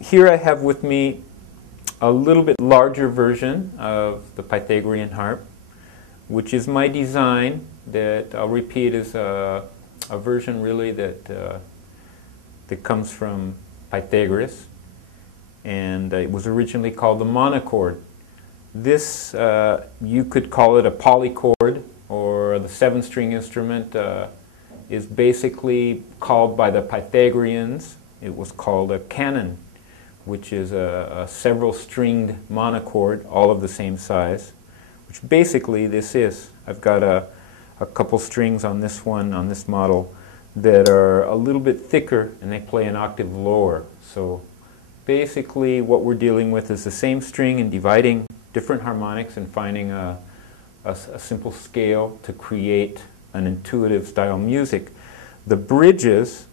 here I have with me a little bit larger version of the Pythagorean harp, which is my design that I'll repeat is a version really that comes from Pythagoras, and it was originally called the monochord. This, you could call it a polychord, or the seven-string instrument is basically called by the Pythagoreans, it was called a canon, which is a several-stringed monochord, all of the same size, which basically this is. I've got a couple strings on this one, on this model, that are a little bit thicker and they play an octave lower. So basically what we're dealing with is the same string and dividing different harmonics and finding a simple scale to create an intuitive style music. The bridges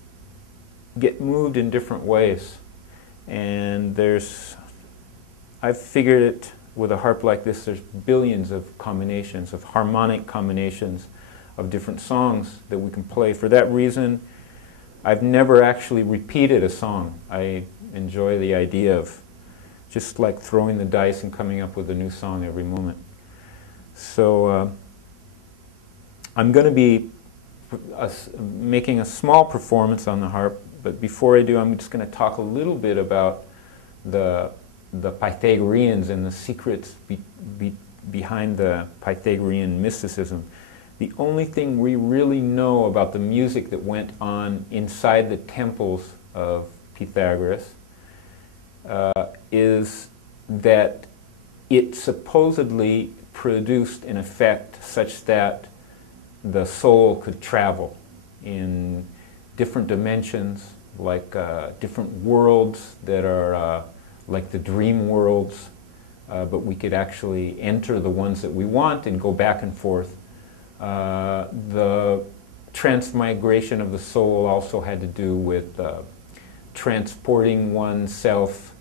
get moved in different ways, and I've figured it with a harp like this, there's billions of combinations, of harmonic combinations of different songs that we can play. For that reason, I've never actually repeated a song. I enjoy the idea of just like throwing the dice and coming up with a new song every moment. So I'm going to be making a small performance on the harp, but before I do, I'm just going to talk a little bit about the Pythagoreans and the secrets behind the Pythagorean mysticism. The only thing we really know about the music that went on inside the temples of Pythagoras is that it supposedly produced an effect such that the soul could travel in different dimensions, like different worlds that are like the dream worlds, but we could actually enter the ones that we want and go back and forth. The transmigration of the soul also had to do with transporting oneself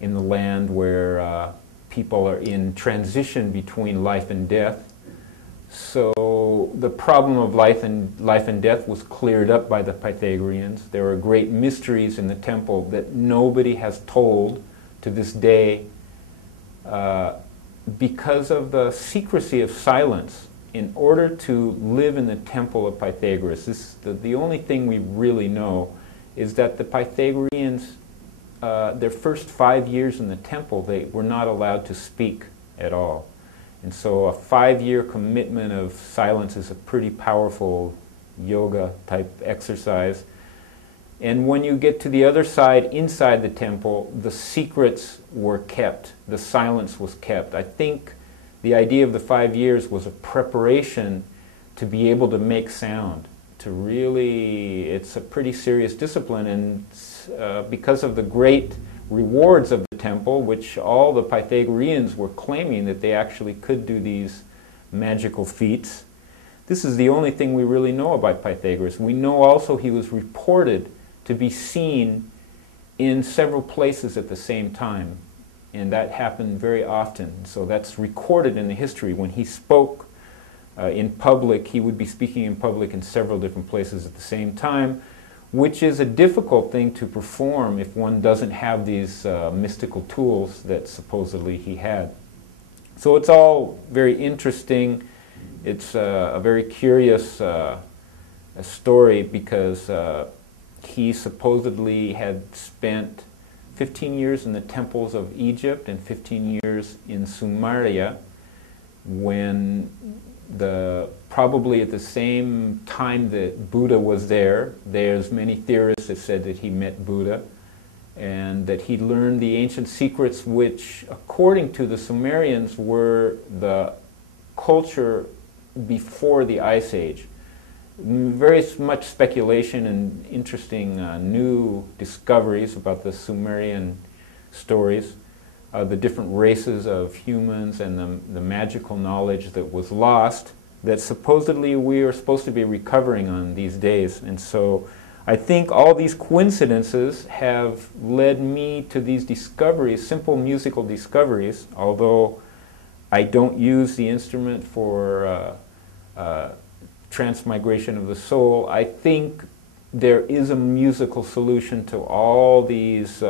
in the land where people are in transition between life and death. So the problem of life and death was cleared up by the Pythagoreans. There are great mysteries in the temple that nobody has told to this day because of the secrecy of silence. In order to live in the temple of Pythagoras, the only thing we really know is that the Pythagoreans, their first 5 years in the temple, they were not allowed to speak at all. And so a 5-year commitment of silence is a pretty powerful yoga-type exercise. And when you get to the other side, inside the temple, the secrets were kept. The silence was kept. I think the idea of the 5 years was a preparation to be able to make sound. To really, it's a pretty serious discipline, and because of the great rewards of the temple, which all the Pythagoreans were claiming that they actually could do these magical feats, this is the only thing we really know about Pythagoras. We know also he was reported to be seen in several places at the same time, and that happened very often. So that's recorded in the history. When he spoke in public, he would be speaking in public in several different places at the same time, which is a difficult thing to perform if one doesn't have these mystical tools that supposedly he had. So it's all very interesting. It's a very curious story because he supposedly had spent 15 years in the temples of Egypt and 15 years in Sumeria, when probably at the same time that Buddha was there. There's many theorists that said that he met Buddha and that he learned the ancient secrets, which according to the Sumerians were the culture before the Ice Age. Very much speculation and interesting new discoveries about the Sumerian stories, the different races of humans and the magical knowledge that was lost, that supposedly we are supposed to be recovering on these days. And so I think all these coincidences have led me to these discoveries, simple musical discoveries, although I don't use the instrument for transmigration of the soul. I think there is a musical solution to all these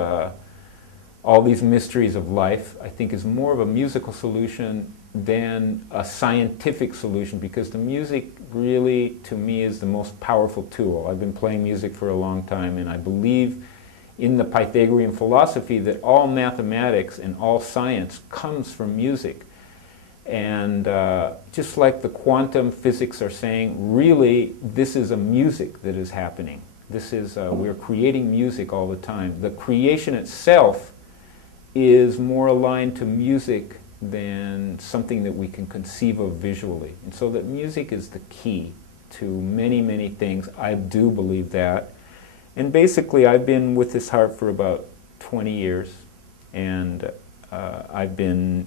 all these mysteries of life, I think is more of a musical solution than a scientific solution, because the music really, to me, is the most powerful tool. I've been playing music for a long time, and I believe in the Pythagorean philosophy that all mathematics and all science comes from music. And just like the quantum physics are saying, really, this is a music that is happening. This is, we're creating music all the time. The creation itself is more aligned to music than something that we can conceive of visually. And so that music is the key to many, many things. I do believe that. And basically, I've been with this harp for about 20 years, and I've been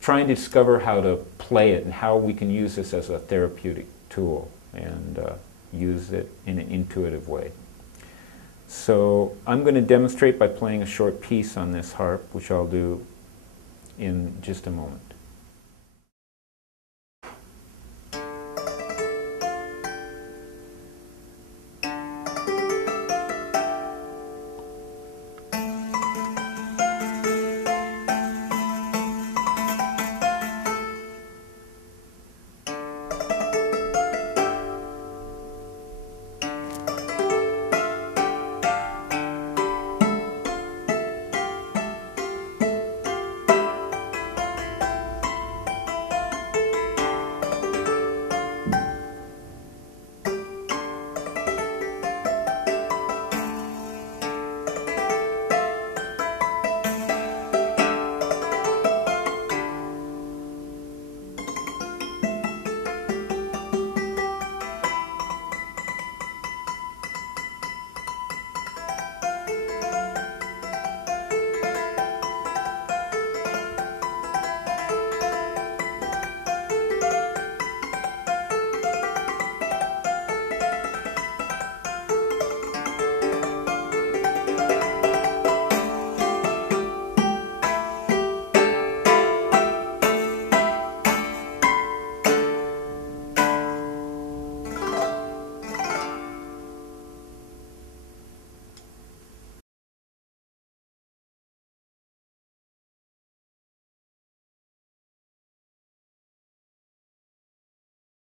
trying to discover how to play it and how we can use this as a therapeutic tool and use it in an intuitive way. So I'm going to demonstrate by playing a short piece on this harp, which I'll do in just a moment.